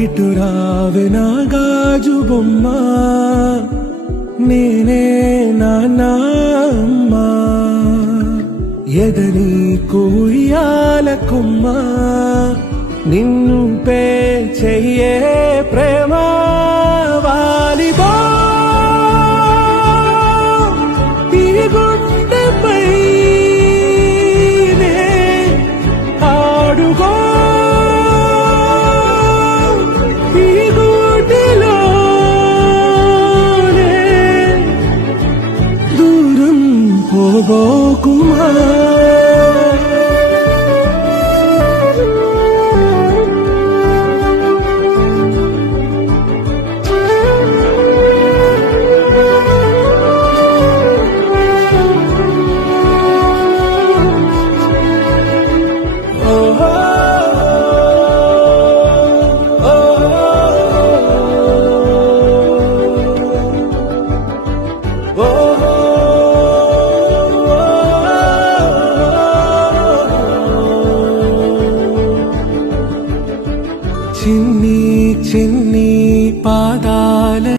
ఇటు రావే నా గాజు బొమ్మ, నేనే నాన్నమ్మ. ఎదని కూయాల కొమ్మ, నిన్ను పే చెయ్యే ప్రేమ వాలిబో. ఈ గుండెపై నే ఆడుగో, ఈ గూటిలోనే దూరం పోబోకుమా. చిన్ని చిన్ని పాదాల